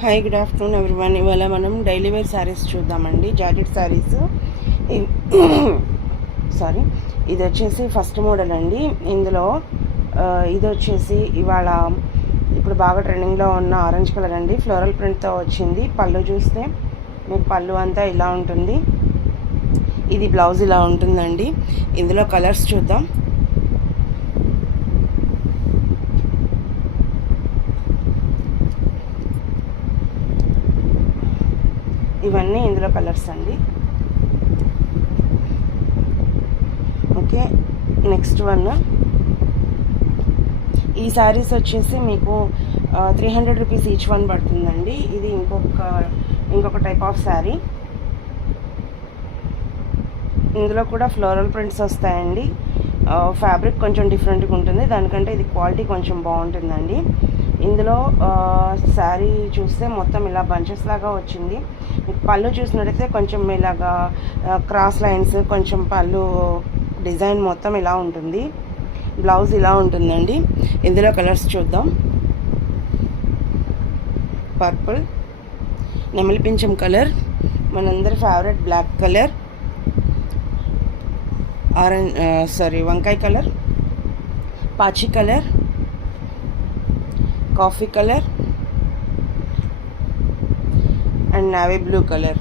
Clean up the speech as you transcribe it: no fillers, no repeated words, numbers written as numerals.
Hi, good afternoon everyone. ఇవాళ మనం daily wear saris చూద్దామండి. జాకెట్ శారీస్. సారీ, ఇది వచ్చేసి ఫస్ట్ మోడల్ అండి. ఇందులో ఇది వచ్చేసి ఇవాళ ఇప్పుడు బాగా ట్రెండింగ్లో ఉన్న ఆరెంజ్ కలర్ అండి. ఫ్లోరల్ ప్రింట్తో వచ్చింది. పళ్ళు చూస్తే మీకు పళ్ళు అంతా ఇలా ఉంటుంది. ఇది బ్లౌజ్ ఇలా ఉంటుందండి. ఇందులో కలర్స్ చూద్దాం. ఇవన్నీ ఇందులో కలర్స్ అండి. Okay, next one. ఈ శారీస్ వచ్చేసి మీకు 300 రూపీస్ ఈచ్ వన్ పడుతుందండి. ఇది ఇంకొక టైప్ ఆఫ్ శారీ. ఇందులో కూడా ఫ్లోరల్ ప్రింట్స్ వస్తాయండి. ఫ్యాబ్రిక్ కొంచెం డిఫరెంట్గా ఉంటుంది, దానికంటే ఇది క్వాలిటీ కొంచెం బాగుంటుందండి. ఇందులో శారీ చూస్తే మొత్తం ఇలా బంచెస్ లాగా వచ్చింది. పళ్ళు చూసినట్టయితే కొంచెం ఇలాగా క్రాస్ లైన్స్, కొంచెం పళ్ళు డిజైన్ మొత్తం ఇలా ఉంటుంది. బ్లౌజ్ ఇలా ఉంటుందండి. ఇందులో కలర్స్ చూద్దాం. పర్పుల్, నెమలి పింఛం కలర్, మనందరి ఫేవరెట్ బ్లాక్ కలర్, వంకాయ కలర్, పాచి colour, coffee colour and navy blue colour.